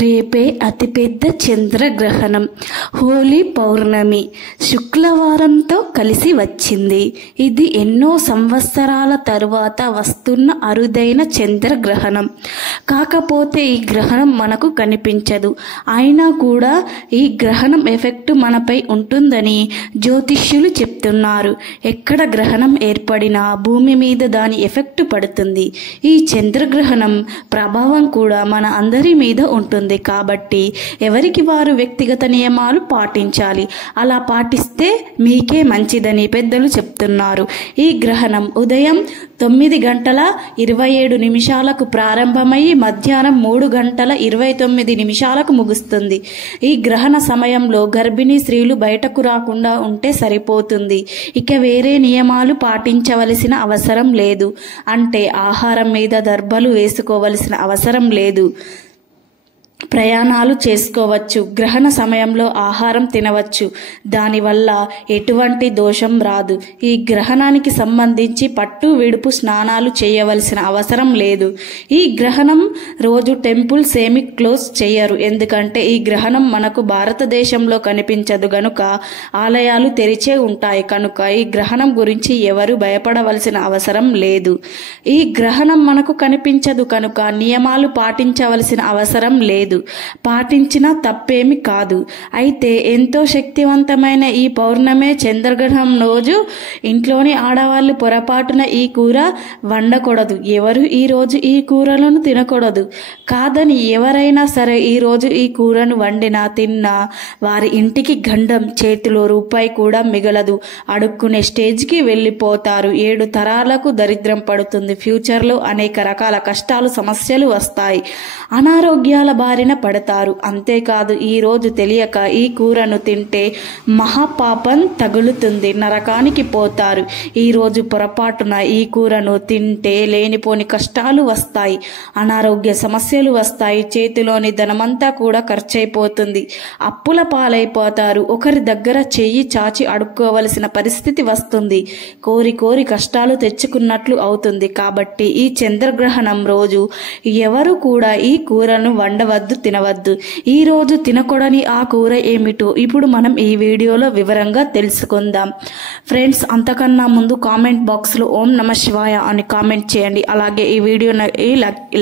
రేపే అతిపెద్ద చంద్రగ్రహణం. హోలీ పౌర్ణమి శుక్రవారంతో కలిసి వచ్చింది. ఇది ఎన్నో సంవత్సరాల తరువాత వస్తున్న అరుదైన చంద్రగ్రహణం. కాకపోతే ఈ గ్రహణం మనకు కనిపించదు. అయినా కూడా ఈ గ్రహణం ఎఫెక్ట్ మనపై ఉంటుందని జ్యోతిష్యులు చెప్తున్నారు. ఎక్కడ గ్రహణం ఏర్పడినా భూమి మీద దాని ఎఫెక్ట్ పడుతుంది. ఈ చంద్రగ్రహణం ప్రభావం కూడా మన అందరి మీద ఉంటుంది. కాబట్టి ఎవరికి వారు వ్యక్తిగత నియమాలు పాటించాలి. అలా పాటిస్తే మీకే మంచిదని పెద్దలు చెప్తున్నారు. ఈ గ్రహణం ఉదయం 9:27 ప్రారంభమై మధ్యాహ్నం 3:29 ముగుస్తుంది. ఈ గ్రహణ సమయంలో గర్భిణీ స్త్రీలు బయటకు రాకుండా ఉంటే సరిపోతుంది. ఇక వేరే నియమాలు పాటించవలసిన అవసరం లేదు. అంటే ఆహారం మీద దర్భలు వేసుకోవలసిన అవసరం లేదు. ప్రయాణాలు చేసుకోవచ్చు. గ్రహణ సమయంలో ఆహారం తినవచ్చు. దానివల్ల ఎటువంటి దోషం రాదు. ఈ గ్రహణానికి సంబంధించి పట్టు విడుపు స్నానాలు చేయవలసిన అవసరం లేదు. ఈ గ్రహణం రోజు టెంపుల్స్ ఏమి క్లోజ్ చేయరు. ఎందుకంటే ఈ గ్రహణం మనకు భారతదేశంలో కనిపించదు గనుక ఆలయాలు తెరిచే ఉంటాయి. కనుక ఈ గ్రహణం గురించి ఎవరు భయపడవలసిన అవసరం లేదు. ఈ గ్రహణం మనకు కనిపించదు కనుక నియమాలు పాటించవలసిన అవసరం లేదు. పాటించినా తప్పేమి కాదు. అయితే ఎంతో శక్తివంతమైన ఈ పౌర్ణమే చంద్రగ్రహణం రోజు ఇంట్లోని ఆడవాళ్ళు పొరపాటున ఈ కూర వండకూడదు. ఎవరు ఈ రోజు ఈ కూరలను తినకూడదు కాదని ఎవరైనా సరే ఈ రోజు ఈ కూరను వండినా తిన్నా వారి ఇంటికి గండం, చేతిలో రూపాయి కూడా మిగలదు. అడుక్కునే స్టేజ్కి వెళ్ళిపోతారు. 7 తరాలకు దరిద్రం పడుతుంది. ఫ్యూచర్లో అనేక రకాల కష్టాలు, సమస్యలు వస్తాయి. అనారోగ్యాల బారిన పడతారు. అంతేకాదు ఈ రోజు తెలియక ఈ కూరను తింటే మహాపాపం తగులుతుంది. నరకానికి పోతారు. ఈ రోజు పొరపాటున ఈ కూరను తింటే లేనిపోని కష్టాలు వస్తాయి. అనారోగ్య సమస్యలు వస్తాయి. చేతిలోని ధనమంతా కూడా ఖర్చయిపోతుంది. అప్పుల పాలైపోతారు. ఒకరి దగ్గర చెయ్యి చాచి అడుక్కోవలసిన పరిస్థితి వస్తుంది. కోరి కోరి కష్టాలు తెచ్చుకున్నట్లు అవుతుంది. కాబట్టి ఈ చంద్రగ్రహణం రోజు ఎవరు కూడా ఈ కూరను వండవద్దు, తినవద్దు. ఈ రోజు తినకూడని ఆ కూర ఏమిటో ఇప్పుడు మనం ఈ వీడియోలో వివరంగా తెలుసుకుందాం. ఫ్రెండ్స్, అంతకన్నా ముందు కామెంట్ బాక్స్లో ఓం నమః శివాయ అని కామెంట్ చేయండి. అలాగే ఈ వీడియోని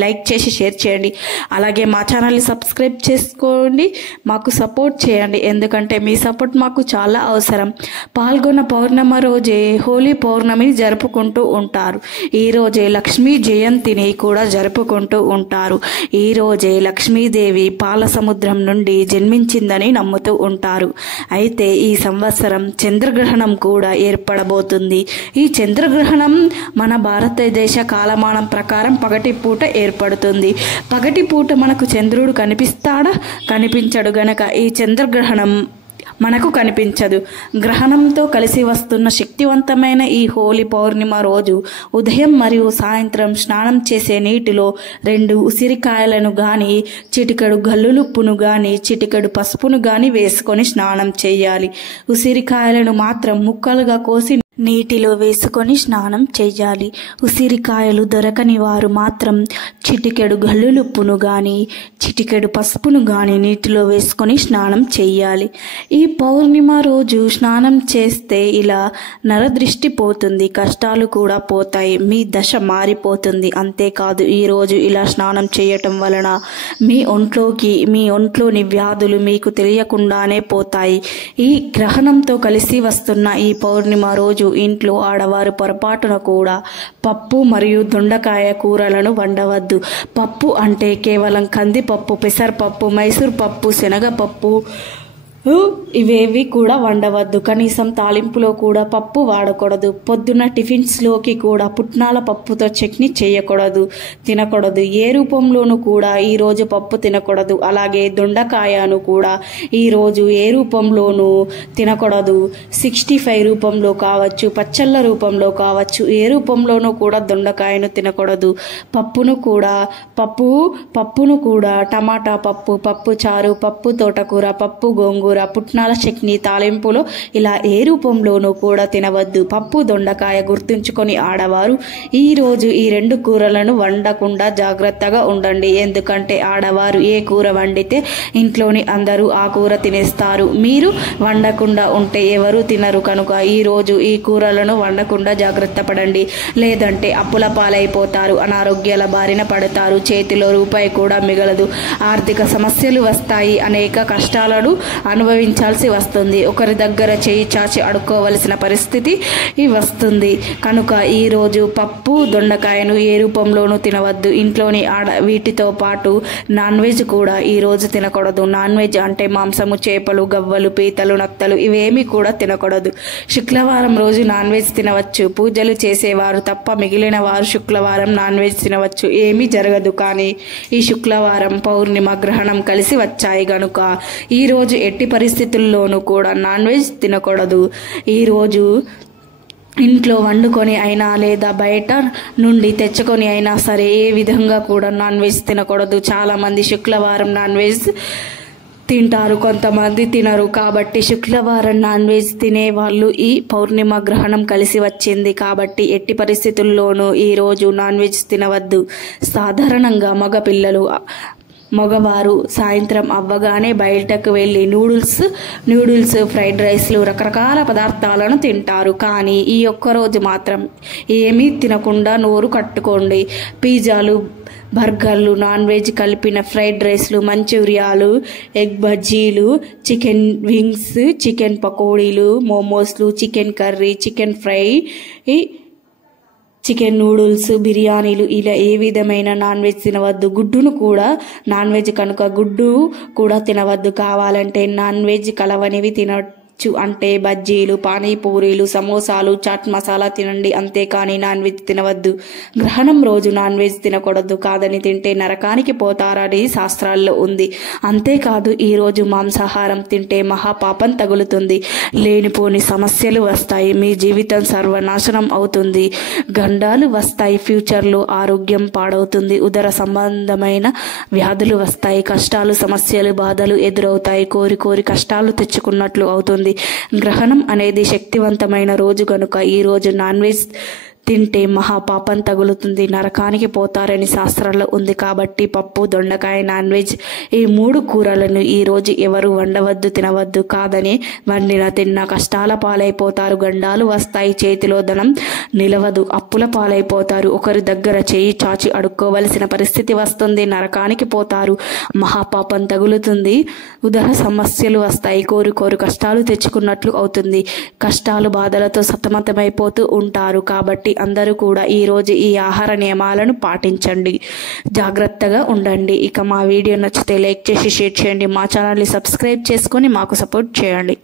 లైక్ చేసి షేర్ చేయండి. అలాగే మా ఛానల్ని సబ్స్క్రైబ్ చేసుకోండి. మాకు సపోర్ట్ చేయండి. ఎందుకంటే మీ సపోర్ట్ మాకు చాలా అవసరం. పాల్గొన్న పౌర్ణమి రోజే హోలీ పౌర్ణమిని జరుపుకుంటూ ఉంటారు. ఈ రోజే లక్ష్మీ జయంతిని కూడా జరుపుకుంటూ ఉంటారు. ఈ రోజే లక్ష్మీదేవి పాల సముద్రం నుండి జన్మించిందని నమ్ముతూ ఉంటారు. అయితే ఈ సంవత్సరం చంద్రగ్రహణం కూడా ఏర్పడబోతుంది. ఈ చంద్రగ్రహణం మన భారతదేశ కాలమానం ప్రకారం పగటిపూట ఏర్పడుతుంది. పగటిపూట మనకు చంద్రుడు కనిపిస్తాడా? కనిపించడు. గనక ఈ చంద్రగ్రహణం మనకు కనిపించదు. గ్రహణంతో కలిసి వస్తున్న శక్తివంతమైన ఈ హోలీ పౌర్ణిమ రోజు ఉదయం మరియు సాయంత్రం స్నానం చేసే నీటిలో 2 ఉసిరికాయలను గాని, చిటికెడు గల్లులుప్పును గాని, చిటికెడు పసుపును గాని వేసుకొని స్నానం చేయాలి. ఉసిరికాయలను మాత్రం ముక్కలుగా కోసి నీటిలో వేసుకొని స్నానం చేయాలి. ఉసిరికాయలు దొరకని వారు మాత్రం చిటికెడు గల్లులుప్పును గాని, చిటికెడు పసుపును గాని నీటిలో వేసుకొని స్నానం చేయాలి. ఈ పౌర్ణిమ రోజు స్నానం చేస్తే ఇలా నరదృష్టి పోతుంది. కష్టాలు కూడా పోతాయి. మీ దశ మారిపోతుంది. అంతేకాదు ఈ రోజు ఇలా స్నానం చేయటం వలన మీ ఒంట్లోని వ్యాధులు మీకు తెలియకుండానే పోతాయి. ఈ గ్రహణంతో కలిసి వస్తున్న ఈ పౌర్ణిమ రోజు ఇంట్లో ఆడవారు పొరపాటున కూడా పప్పు మరియు దొండకాయ కూరలను వండవద్దు. పప్పు అంటే కేవలం కందిపప్పు, పెసరపప్పు, మైసూర్ పప్పు, శనగపప్పు ఇవేవి కూడా వండవద్దు. కనీసం తాలింపులో కూడా పప్పు వాడకూడదు. పొద్దున్న టిఫిన్స్లోకి కూడా పుట్నాల పప్పుతో చట్నీ చేయకూడదు, తినకూడదు. ఏ రూపంలోనూ కూడా ఈరోజు పప్పు తినకూడదు. అలాగే దొండకాయను కూడా ఈరోజు ఏ రూపంలోనూ తినకూడదు. 65 రూపంలో కావచ్చు, పచ్చళ్ళ రూపంలో కావచ్చు, ఏ రూపంలోనూ కూడా దొండకాయను తినకూడదు. పప్పును కూడా టమాటా పప్పు, పప్పు చారు, పప్పు తోటకూర, పప్పు గోంగూర, కూర, పుట్నాల చట్నీ, తాలింపులో ఇలా ఏ రూపంలోనూ కూడా తినవద్దు. పప్పు, దొండకాయ గుర్తుంచుకొని ఆడవారు ఈరోజు ఈ 2 కూరలను వండకుండా జాగ్రత్తగా ఉండండి. ఎందుకంటే ఆడవారు ఏ కూర వండితే ఇంట్లోని అందరూ ఆ కూర తినేస్తారు. మీరు వండకుండా ఉంటే ఎవరు తినరు. కనుక ఈరోజు ఈ కూరలను వండకుండా జాగ్రత్త పడండి. లేదంటే అప్పుల పాలైపోతారు, అనారోగ్యాల బారిన పడతారు, చేతిలో రూపాయి కూడా మిగలదు, ఆర్థిక సమస్యలు వస్తాయి, అనేక కష్టాలను అనుభవించాల్సి వస్తుంది, ఒకరి దగ్గర చేయి చాచి అడుక్కోవలసిన పరిస్థితి వస్తుంది. కనుక ఈరోజు పప్పు, దొండకాయను ఏ రూపంలోనూ తినవద్దు. ఇంట్లోని వీటితో పాటు నాన్ వెజ్ కూడా ఈరోజు తినకూడదు. నాన్ వెజ్ అంటే మాంసము, చేపలు, గవ్వలు, పీతలు, నత్తలు ఇవేమీ కూడా తినకూడదు. శుక్రవారం రోజు నాన్ వెజ్ తినవచ్చు. పూజలు చేసేవారు తప్ప మిగిలిన వారు శుక్రవారం నాన్ వెజ్ తినవచ్చు, ఏమీ జరగదు. కానీ ఈ శుక్రవారం పౌర్ణిమ, గ్రహణం కలిసి వచ్చాయి గనుక ఈరోజు ఎట్టి పరిస్థితుల్లోనూ కూడా నాన్ వెజ్ తినకూడదు. ఈరోజు ఇంట్లో వండుకొని అయినా లేదా బయట నుండి తెచ్చుకొని అయినా సరే ఏ విధంగా కూడా నాన్ వెజ్ తినకూడదు. చాలామంది శుక్రవారం నాన్ వెజ్ తింటారు, కొంతమంది తినరు. కాబట్టి శుక్రవారం నాన్ వెజ్ తినే వాళ్ళు ఈ పౌర్ణిమ, గ్రహణం కలిసి వచ్చింది కాబట్టి ఎట్టి పరిస్థితుల్లోనూ ఈరోజు నాన్ వెజ్ తినవద్దు. సాధారణంగా మగవారు సాయంత్రం అవ్వగానే బయటకు వెళ్ళి నూడిల్స్, ఫ్రైడ్ రైస్లు, రకరకాల పదార్థాలను తింటారు. కానీ ఈ ఒక్కరోజు మాత్రం ఏమీ తినకుండా నోరు కట్టుకోండి. పిజ్జాలు, బర్గర్లు, నాన్ వెజ్ కలిపిన ఫ్రైడ్ రైస్లు, మంచూరియాలు, ఎగ్ బజ్జీలు, చికెన్ వింగ్స్, చికెన్ పకోడీలు, మోమోస్లు, chicken curry, chicken fry, chicken noodles, బిర్యానీలు ఇలా ఏ విధమైన నాన్ వెజ్ తినవద్దు. గుడ్డును కూడా నాన్ వెజ్ కనుక గుడ్డు కూడా తినవద్దు. కావాలంటే నాన్ వెజ్ కలవనివి తినవచ్చు. అంటే బజ్జీలు, పానీపూరీలు, సమోసాలు, చాట్ మసాలా తినండి. అంతేకాని నాన్ వెజ్ తినవద్దు. గ్రహణం రోజు నాన్ వెజ్ తినకూడదు. కాదని తింటే నరకానికి పోతారని శాస్త్రాల్లో ఉంది. అంతేకాదు ఈరోజు మాంసాహారం తింటే మహాపాపం తగులుతుంది, లేనిపోని సమస్యలు వస్తాయి, మీ జీవితం సర్వనాశనం అవుతుంది, గండాలు వస్తాయి, ఫ్యూచర్లో ఆరోగ్యం పాడవుతుంది, ఉదర సంబంధమైన వ్యాధులు వస్తాయి, కష్టాలు, సమస్యలు, బాధలు ఎదురవుతాయి, కోరి కష్టాలు తెచ్చుకున్నట్లు అవుతుంది. గ్రహణం అనేది శక్తివంతమైన రోజు కనుక ఈ రోజు నాన్ వెజ్ తింటే మహాపాపం తగులుతుంది, నరకానికి పోతారని శాస్త్రాల్లో ఉంది. కాబట్టి పప్పు, దొండకాయ, నాన్ వెజ్ ఈ 3 కూరలను ఈరోజు ఎవరు వండవద్దు, తినవద్దు. కాదని వండిన తిన్న కష్టాల పాలైపోతారు, గండాలు వస్తాయి, చేతిలో ధనం నిలవదు, అప్పుల పాలైపోతారు, ఒకరి దగ్గర చేయి చాచి అడుక్కోవలసిన పరిస్థితి వస్తుంది, నరకానికి పోతారు, మహాపాపం తగులుతుంది, ఉదర సమస్యలు వస్తాయి, కోరు కష్టాలు తెచ్చుకున్నట్లు అవుతుంది, కష్టాలు, బాధలతో సతమతమైపోతూ ఉంటారు. కాబట్టి అందరూ కూడా ఈరోజు ఈ ఆహార నియమాలను పాటించండి, జాగ్రత్తగా ఉండండి. ఇక మా వీడియో నచ్చితే లైక్ చేసి షేర్ చేయండి. మా ఛానల్ని సబ్స్క్రైబ్ చేసుకొని మాకు సపోర్ట్ చేయండి.